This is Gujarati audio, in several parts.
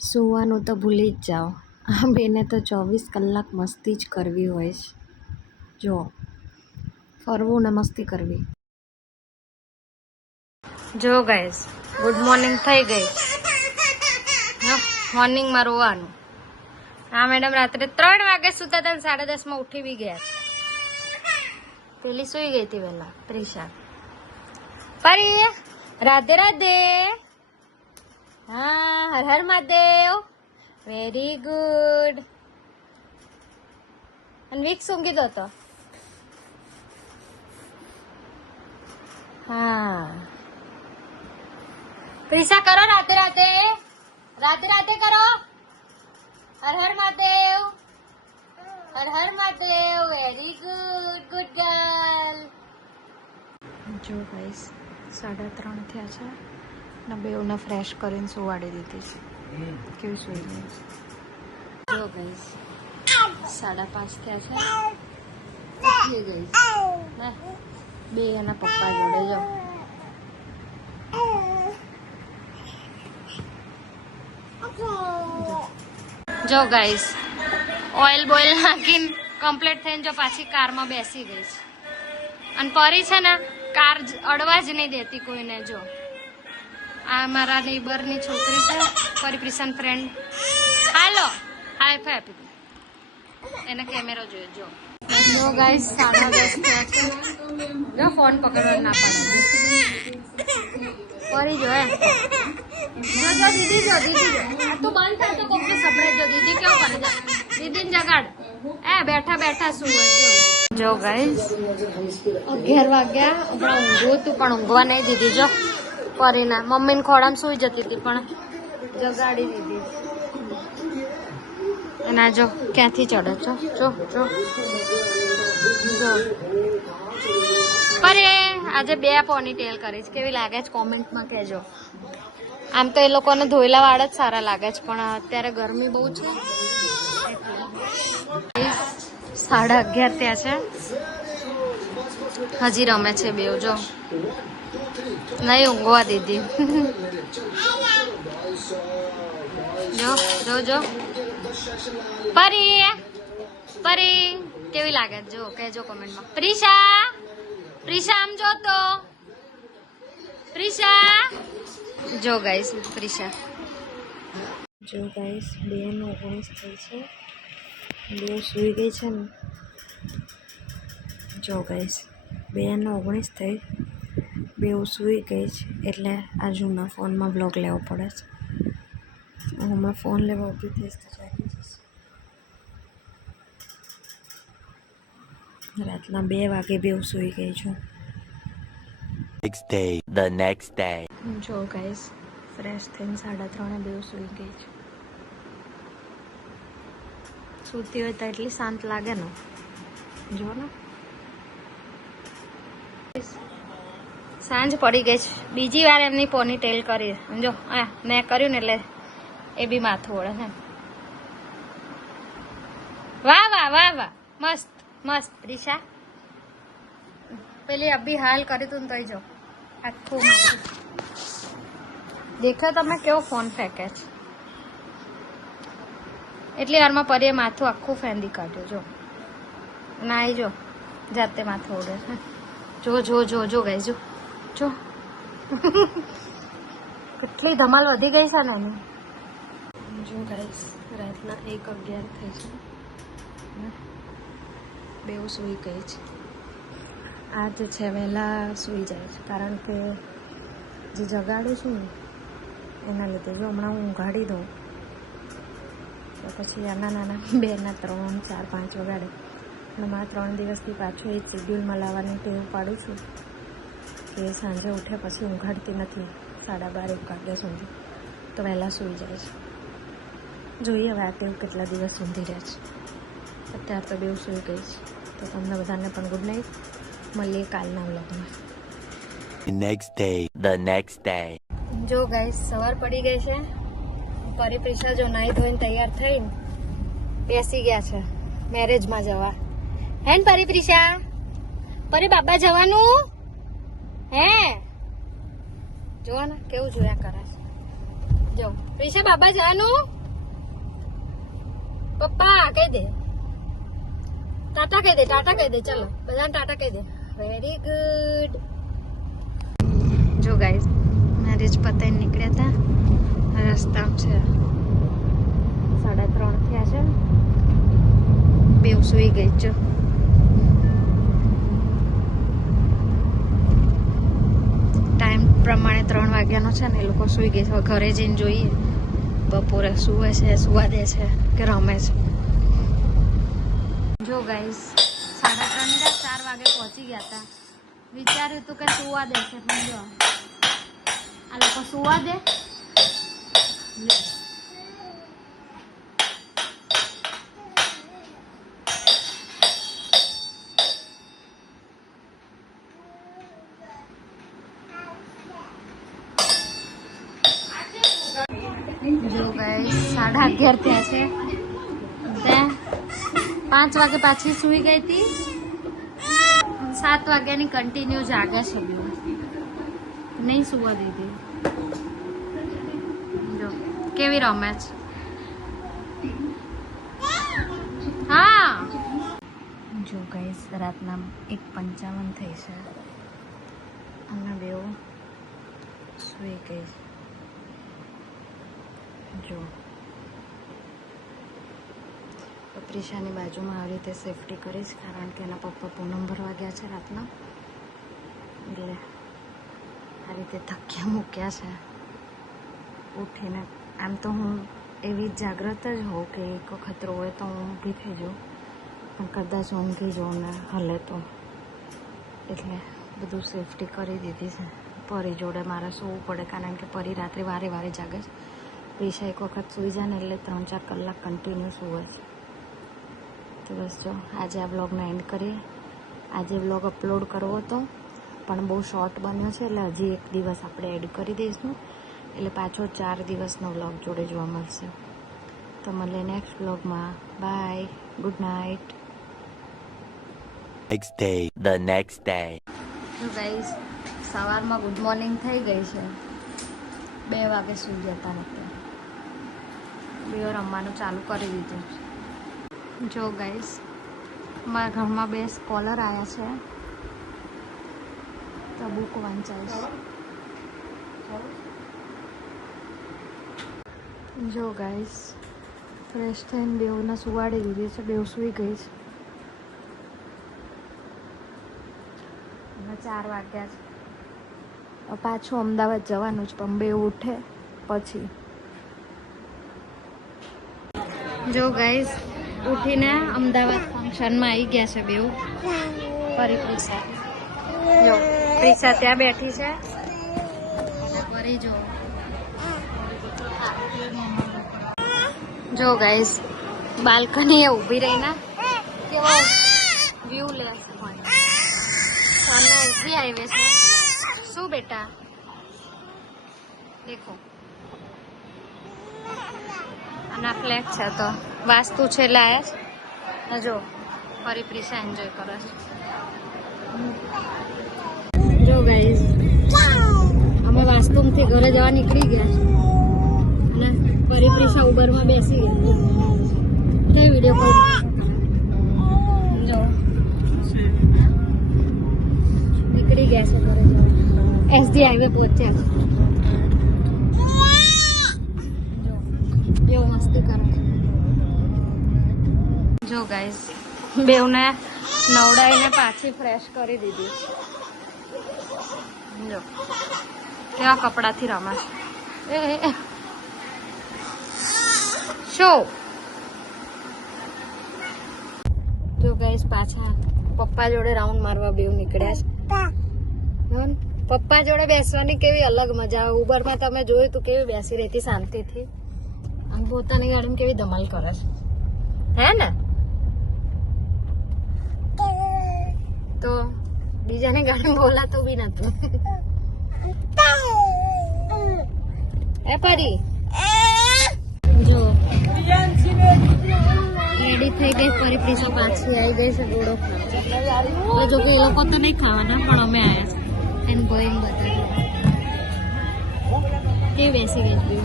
સુવાનું તો ભૂલી જ જાઓ. આ બેને તો 24 કલાક મસ્તી જ કરવી હોય છે. જો ફરવું ને મસ્તી કરવી. જો ગાઈસ, ગુડ મોર્નિંગ થઈ ગઈ. મોર્નિંગમાં રોવાનું. હા મેડમ રાત્રે 3 વાગે સુતા હતા, 10:30 માં ઉઠી બી ગયા છે. પેલી સુઈ ગઈ હતી વહેલા, ત્રિષા. પરી રાધે રાધે. હા, હર હર મહાદેવ. Very good. અને વિક્સ ઊંઘી દો તો. હા ત્રિષા કરો રાધે રાધે. રાધે રાધે કરો. Har Har Mahadev. Har Har Mahadev. Very good, good girl. જો ગાઈસ 3:30 થયા છે ને બેઉને ફ્રેશ કરીને સુવાડી દીધી છે. કેવી સુઈ ગઈ. જો ગાઈસ 5:30 થયા છે. ઉઠી ગઈ ને બે એના પપ્પા જોડે. જો ગાઈસ ઓઇલ બોઇલ નાખીને કમ્પ્લીટ થઈને જો પાછી કારમાં બેસી ગઈ છે. અને પરી છે ને કાર અડવા જ નહીં દેતી કોઈને. જો આ મારા નેબરની છોકરી છે, પરિપ્રિશન ફ્રેન્ડ. હાલો હાય ફાય આપી દો એને. કેમેરો જોયો. જો ગાઈસ 10:30 થયા છે. જો ફોન પકડવા ના પાડે પરી. જો જો દીદી. જો દીદી જો આ તો બંધ થાય તો કોકને સપડે. જો દીદી કેવું કરે છે. દીદીને જગાડ. બેઠા બેઠા સુવે. જો ગાઈસ 11 વાગ્યા. હમણાં ઊંઘવું હતું પણ ઊંઘવા નહીં દીધી. જો પરીના મમ્મીને ખોડામાં સુઈ જતી હતી પણ જગાડી દીધી. અને જો ક્યાંથી ચડે છો. જો જો જો પરે આજે 2 પોનીટેલ કરીશ. કેવી લાગે છે કોમેન્ટમાં કહેજો. આમ તો એ લોકોને ધોયેલા વાળ જ સારા લાગે છે પણ અત્યારે ગરમી બહુ છે. 11:30 થયા છે. હજી રમે છે બેવ. જો નહીં ઊંઘવા દીધી. જો જો જો પરી પરી કેવી લાગે જો કહેજો કોમેન્ટમાં. પ્રિશા પ્રિશા આમ જો તો. પ્રિશા જો ગાઈસ પ્રિશા. જો ગાઈસ 2:19 થઈ છે. બે સુઈ ગઈ છે ને. જો ગાઈસ 2:19 થઈ. બેઉ સુઈ ગઈ છે એટલે આ જૂના ફોનમાં બ્લોગ લેવો પડે છે. હું હમણાં ફોન લેવા ઊભી થઈશ તો ચાલી જઈશ. રાતના 2 વાગે બેઉ સુઈ ગઈ છું. The next day. જો ગાઈસ ફ્રેશ થઈને 3:30 બેઉ સુઈ ગઈ છે. સૂતી હોય તો એટલી શાંત લાગે ને. જો ને સાંજ પડી ગઈ છે. બીજી વાર એમની પોનીટેલ કરી. જો મેં કર્યું ને એટલે એ બી માથું ઓળે છે. વાહ વાહ વાહ વાહ. મસ્ત મસ્ત પ્રિશા. પેલી અભી હાલ કરી તું તો જો આખું દેખો તમે કેવો ફોન ફેંકે છે. એટલી વારમાં પરીએ માથું આખું ફેંદી કાઢ્યું. જો ના જો જાતે માથું ઓળે છે. જો જો જો જો ગઈ જો જો કેટલી ધમાલ વધી ગઈ છે ને એની. જો ગાઈસ રાતના 1:11 થઈ છે. બેઉ સૂઈ ગઈ છે. આ જે છે વહેલા સૂઈ જાય છે કારણ કે જે જગાડું છું ને એના લીધે. જો હમણાં હું ઊંઘાડી દઉં તો પછી આના નાના 2 ના 3 4 5 વગાડે. અને મારા 3 દિવસથી પાછું એ શેડ્યુલમાં લાવવાની ટેવ પાડું છું કે સાંજે ઉઠે પછી ઊંઘાડતી નથી 12:30 1 વાગ્યા સુધી. તો વહેલા સૂઈ જાય છે. જોઈએ હવે આ ટેવ કેટલા દિવસ સુધી રહે છે. અત્યારે તો બેઉ સૂઈ ગઈ છે. તો તમને બધાને પણ ગુડ નાઇટ. મળીએ કાલના વ્લોગમાં. The next day. જો ગાઈસ સવાર પડી ગઈ છે. પરી પ્રિશા જો નાઈ ધોઈને તૈયાર થઈને બેસી ગયા છે મેરેજમાં જવા. હે ને પરી પ્રિશા? પરી બાબા જવાનું હે? જોવા ને કેવું જોયા કરે છે. જો પ્રિશા બાબા જાનું પપ્પા કહી દે ટાટા કહી દે ચલો બધાને ટાટા કહી દે વેરી ગુડ જો ગાઈસ મેરેજ પતાઈને નીકળ્યા હતા રસ્તામાં છે 3:30 થયા છે બેવ સુઈ ગઈ છે ટાઈમ પ્રમાણે 3 વાગ્યાનો છે ને એ લોકો સુઈ ગઈ છે ઘરે જઈને જોઈએ બપોરે સુવે છે સુવા દે છે કે રમે છે જો ગાઈસ 3:30 4 વાગે પહોંચી ગયા હતા વિચાર્યું હતું કે સુવા દેશે પણ જો આ લોકો સુવા દે જો ગાઈસ 11:30 થયા છે ત્યાં 5 વાગે પાછી સુઈ ગઈ હતી 7 વાગ્યાની કન્ટિન્યુ જાગે છે નહીં સુવા દીધી જો કેવી રમે છે હા જો ગાઈસ રાતના 1:55 થઈ છે અને બેવ સુઈ ગઈ જો પ્રિશાની બાજુમાં આવી રીતે સેફટી કરીશ કારણ કે એના પપ્પા પૂનમ ભરવા ગયા છે રાતના એટલે આ રીતે થક્યા મૂક્યા છે ઉઠીને આમ તો હું એવી જાગ્રત જ હોઉં કે એક ખતરો હોય તો હું ઊભી થઈ જાઉં પણ કદાચ ઊંઘી જાઉં ને હલે તો એટલે બધું સેફટી કરી દીધી છે પરી જોડે મારે સૂવું પડે કારણ કે પરી રાત્રે વારે જાગે છે પ્રિશા એક વખત સૂઈ જાય ને એટલે 3-4 કલાક કન્ટિન્યુ સૂવે છે તો બસ જો આજે આ બ્લોગને એન્ડ કરીએ આજે બ્લોગ અપલોડ કરવો હતો પણ બહુ શોર્ટ બન્યો છે એટલે હજી એક દિવસ આપણે એડ કરી દઈશું એટલે પાછો 4 દિવસનો બ્લોગ જોડે જોવા મળશે તો મળીએ નેક્સ્ટ બ્લોગમાં bye good night The next day. તો ગાઈસ સવારમાં ગુડ મોર્નિંગ થઈ ગઈ છે 2 વાગે સૂઈ જતા નથી બેઓ રમવાનું ચાલુ કરી દીધું જો ગાઈસ મારા ઘરમાં 2 સ્કોલર આવ્યા છે તો બુક વાંચાઈશ જો ગાઈસ ફ્રેશ થઈને બેઉને સુવાડી દીધી છે બેઉ સૂઈ ગઈ છે અને 4 વાગ્યા છે પાછું અમદાવાદ જવાનું છે પણ બેઉ ઉઠે પછી જો ગાઈસ ઉઠીને અમદાવાદ ફંક્શનમાં આવી ગયા છે બેઉ પરી પ્રિશા જો પ્રિશા ત્યાં બેઠી છે પરી જો ગાઈસ બાલ્કની એ ઊભી રહીને કેવો વ્યૂ લે છે સામે એસજી હાઈવે છે શું બેટા દેખો અને આ ફ્લેટ છે તો વાસ્તુ છે લાયક જો ફરી પ્રિશા એન્જોય કરે છે જો ગાઈસ અમે વાસ્તુમથી ઘરે જવા નીકળી ગયા અને ફરી પ્રિશા ઉબરમાં બેસી ગઈ તે વિડીયો કોલ જો નીકળી ગયા છે ઘરે એસડી હાઈવે પહોંચ્યા છે જો મસ્તી કરે જો ગાઈસ બેવને નવડાવીને પાછી ફ્રેશ કરી દીધી જો કેવા કપડાથી રમાશ શું જો ગાઈસ પાછા પપ્પા જોડે રાઉન્ડ મારવા બેવ નીકળ્યા છે પપ્પા જોડે બેસવાની કેવી અલગ મજા આવે ઉબરમાં તમે જોયું તું કેવી બેસી રહેતી શાંતિથી અને પોતાની ગાડીમાં કેવી ધમાલ કરે છે હે ને તો બીજાની ગાડીમાં બોલાતું બી નતું એ પરી જો રેડી થઈ ગઈ ફરી પ્રિશા પાછી આવી ગઈ છે ગોળો ખાવા જો કે એ લોકો તો નહીં ખાવાના પણ અમે આવ્યા છે એન્ડ ગોઈંગ બધા કેવી બેસી ગઈ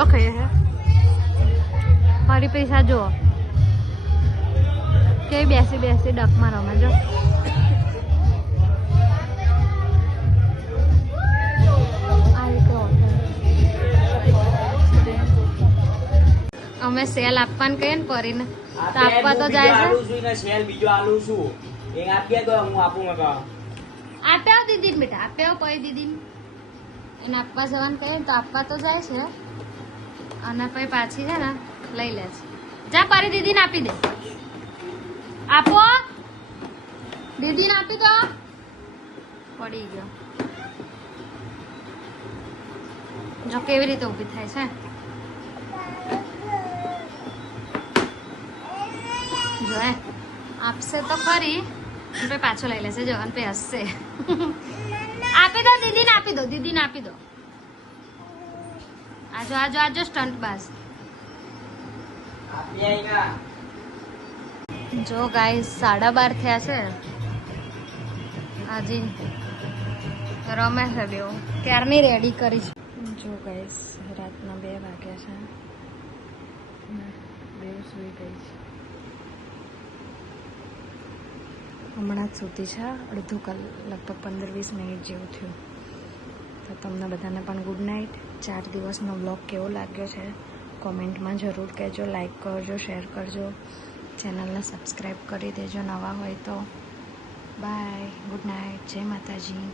પૂરો ખાઈએ છે ફરી પૈસા જુઓ કે બેસી બેસી ડકમાં રમે જો અમે સેલ આપવાનું કહીએ ને પરીને તો આપવા તો જાય છે સેલ બીજો આલુ છું એ આપીએ તો હું આપું મકા આપ્યા દીદી બેટા આપ્યા પરી દીદી એને આપવા જવાનું કહીએ ને તો આપવા તો જાય છે અને પછી પાછી છે ને લઈ લે છે જા પરી દીદીને આપી દે આપો દીદીને આપી દો પડી ગયો જો કેવી રીતે ઊભી થાય છે જો આપશે તો ખરી પછી પાછો લઈ લેશે જો અને પછી હસશે આપી દો દીદીને આપી દો દીદીને આપી દો આજો આજો આજો સ્ટન્ટ બાસ જો ગાઈસ 12:30 થયા છે આજે રમે છે બેવ ક્યારની રેડી કરી છે જો ગાઈસ રાતના 2 વાગ્યા છે બેવ સૂઈ ગઈ છે હમણાં જ સૂતી છે અડધો લગભગ 15-20 મિનિટ જેવું થયું તો તમને બધાને પણ ગુડ નાઇટ 4 દિવસનો બ્લોગ કેવો લાગ્યો છે કોમેન્ટમાં જરૂર કહેજો લાઈક કરજો શેર કરજો ચેનલને સબસ્ક્રાઈબ કરી દેજો નવા હોય તો બાય ગુડ નાઇટ જય માતાજી